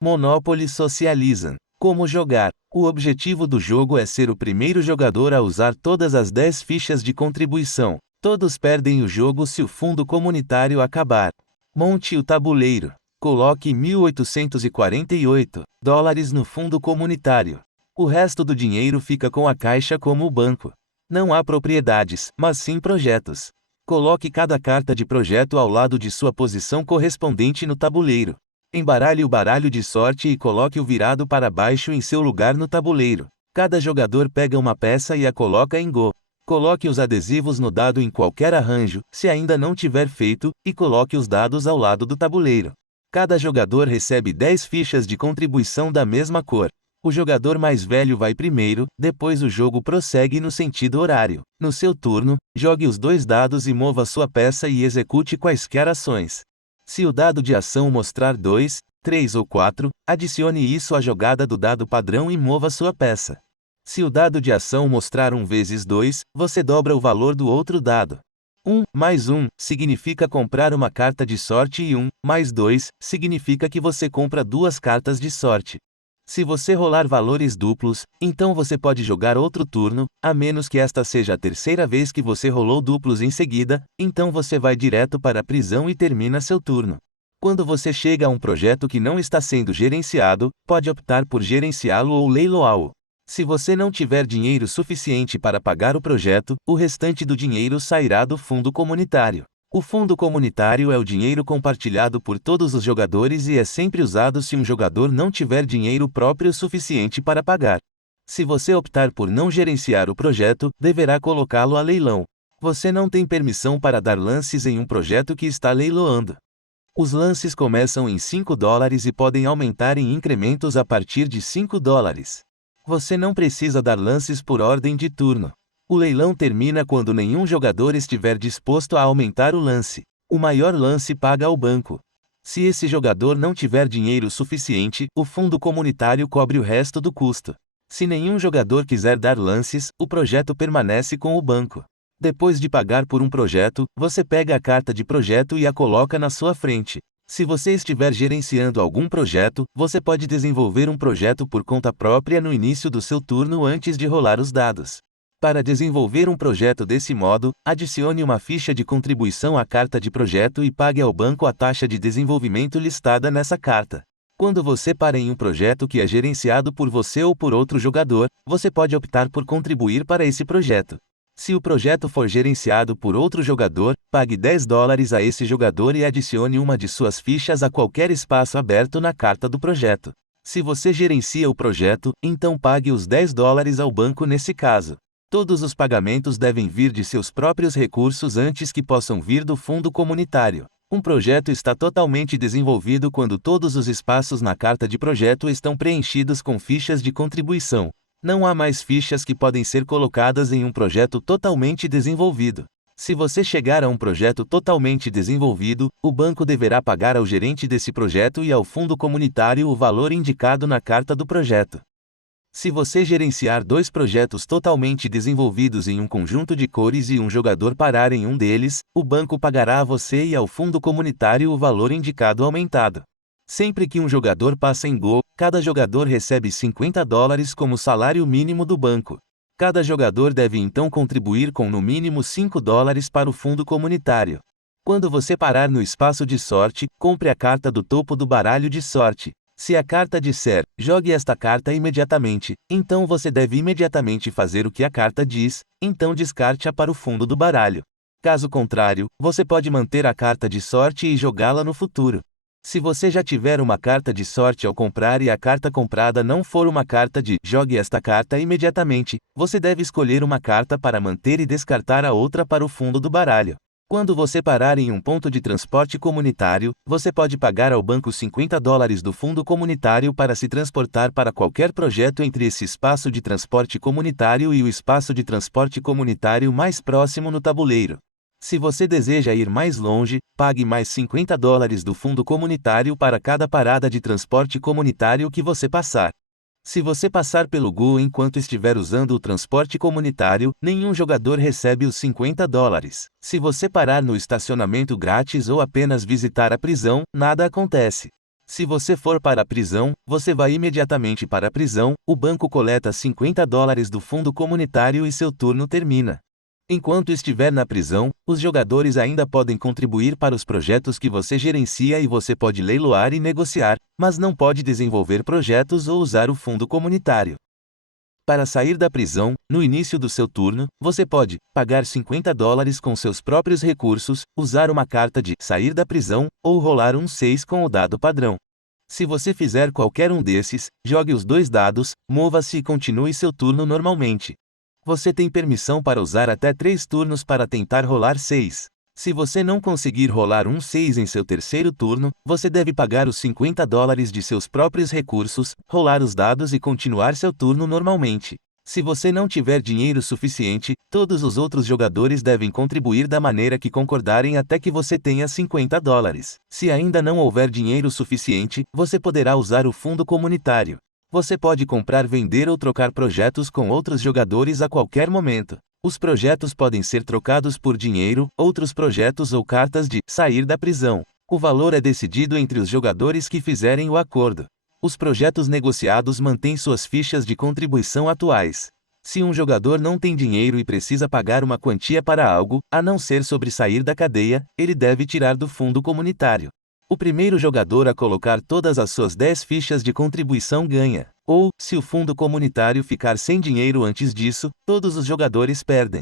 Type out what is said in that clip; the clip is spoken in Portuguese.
Monopoly Socialism. Como jogar? O objetivo do jogo é ser o primeiro jogador a usar todas as 10 fichas de contribuição. Todos perdem o jogo se o fundo comunitário acabar. Monte o tabuleiro. Coloque $1.848 no fundo comunitário. O resto do dinheiro fica com a caixa como o banco. Não há propriedades, mas sim projetos. Coloque cada carta de projeto ao lado de sua posição correspondente no tabuleiro. Embaralhe o baralho de sorte e coloque o virado para baixo em seu lugar no tabuleiro. Cada jogador pega uma peça e a coloca em Go. Coloque os adesivos no dado em qualquer arranjo, se ainda não tiver feito, e coloque os dados ao lado do tabuleiro. Cada jogador recebe 10 fichas de contribuição da mesma cor. O jogador mais velho vai primeiro, depois o jogo prossegue no sentido horário. No seu turno, jogue os 2 dados e mova sua peça e execute quaisquer ações. Se o dado de ação mostrar 2, 3 ou 4, adicione isso à jogada do dado padrão e mova sua peça. Se o dado de ação mostrar 1 vezes 2, você dobra o valor do outro dado. 1 mais 1 significa comprar uma carta de sorte e 1 mais 2 significa que você compra 2 cartas de sorte. Se você rolar valores duplos, então você pode jogar outro turno, a menos que esta seja a terceira vez que você rolou duplos em seguida, então você vai direto para a prisão e termina seu turno. Quando você chega a um projeto que não está sendo gerenciado, pode optar por gerenciá-lo ou leiloá-lo. Se você não tiver dinheiro suficiente para pagar o projeto, o restante do dinheiro sairá do fundo comunitário. O fundo comunitário é o dinheiro compartilhado por todos os jogadores e é sempre usado se um jogador não tiver dinheiro próprio suficiente para pagar. Se você optar por não gerenciar o projeto, deverá colocá-lo a leilão. Você não tem permissão para dar lances em um projeto que está leiloando. Os lances começam em $5 e podem aumentar em incrementos a partir de $5. Você não precisa dar lances por ordem de turno. O leilão termina quando nenhum jogador estiver disposto a aumentar o lance. O maior lance paga ao banco. Se esse jogador não tiver dinheiro suficiente, o fundo comunitário cobre o resto do custo. Se nenhum jogador quiser dar lances, o projeto permanece com o banco. Depois de pagar por um projeto, você pega a carta de projeto e a coloca na sua frente. Se você estiver gerenciando algum projeto, você pode desenvolver um projeto por conta própria no início do seu turno antes de rolar os dados. Para desenvolver um projeto desse modo, adicione uma ficha de contribuição à carta de projeto e pague ao banco a taxa de desenvolvimento listada nessa carta. Quando você para em um projeto que é gerenciado por você ou por outro jogador, você pode optar por contribuir para esse projeto. Se o projeto for gerenciado por outro jogador, pague $10 a esse jogador e adicione uma de suas fichas a qualquer espaço aberto na carta do projeto. Se você gerencia o projeto, então pague os $10 ao banco nesse caso. Todos os pagamentos devem vir de seus próprios recursos antes que possam vir do fundo comunitário. Um projeto está totalmente desenvolvido quando todos os espaços na carta de projeto estão preenchidos com fichas de contribuição. Não há mais fichas que podem ser colocadas em um projeto totalmente desenvolvido. Se você chegar a um projeto totalmente desenvolvido, o banco deverá pagar ao gerente desse projeto e ao fundo comunitário o valor indicado na carta do projeto. Se você gerenciar 2 projetos totalmente desenvolvidos em um conjunto de cores e um jogador parar em um deles, o banco pagará a você e ao fundo comunitário o valor indicado aumentado. Sempre que um jogador passa em Go, cada jogador recebe $50 como salário mínimo do banco. Cada jogador deve então contribuir com no mínimo $5 para o fundo comunitário. Quando você parar no espaço de sorte, compre a carta do topo do baralho de sorte. Se a carta disser, jogue esta carta imediatamente, então você deve imediatamente fazer o que a carta diz, então descarte-a para o fundo do baralho. Caso contrário, você pode manter a carta de sorte e jogá-la no futuro. Se você já tiver uma carta de sorte ao comprar e a carta comprada não for uma carta de jogue esta carta imediatamente, você deve escolher uma carta para manter e descartar a outra para o fundo do baralho. Quando você parar em um ponto de transporte comunitário, você pode pagar ao banco $50 do fundo comunitário para se transportar para qualquer projeto entre esse espaço de transporte comunitário e o espaço de transporte comunitário mais próximo no tabuleiro. Se você deseja ir mais longe, pague mais $50 do fundo comunitário para cada parada de transporte comunitário que você passar. Se você passar pelo Go enquanto estiver usando o transporte comunitário, nenhum jogador recebe os $50. Se você parar no estacionamento grátis ou apenas visitar a prisão, nada acontece. Se você for para a prisão, você vai imediatamente para a prisão, o banco coleta $50 do fundo comunitário e seu turno termina. Enquanto estiver na prisão, os jogadores ainda podem contribuir para os projetos que você gerencia e você pode leiloar e negociar, mas não pode desenvolver projetos ou usar o fundo comunitário. Para sair da prisão, no início do seu turno, você pode pagar $50 com seus próprios recursos, usar uma carta de sair da prisão, ou rolar um 6 com o dado padrão. Se você fizer qualquer um desses, jogue os 2 dados, mova-se e continue seu turno normalmente. Você tem permissão para usar até 3 turnos para tentar rolar 6. Se você não conseguir rolar um 6 em seu terceiro turno, você deve pagar os $50 de seus próprios recursos, rolar os dados e continuar seu turno normalmente. Se você não tiver dinheiro suficiente, todos os outros jogadores devem contribuir da maneira que concordarem até que você tenha $50. Se ainda não houver dinheiro suficiente, você poderá usar o fundo comunitário. Você pode comprar, vender ou trocar projetos com outros jogadores a qualquer momento. Os projetos podem ser trocados por dinheiro, outros projetos ou cartas de sair da prisão. O valor é decidido entre os jogadores que fizerem o acordo. Os projetos negociados mantêm suas fichas de contribuição atuais. Se um jogador não tem dinheiro e precisa pagar uma quantia para algo, a não ser sobre sair da cadeia, ele deve tirar do fundo comunitário. O primeiro jogador a colocar todas as suas 10 fichas de contribuição ganha. Ou, se o fundo comunitário ficar sem dinheiro antes disso, todos os jogadores perdem.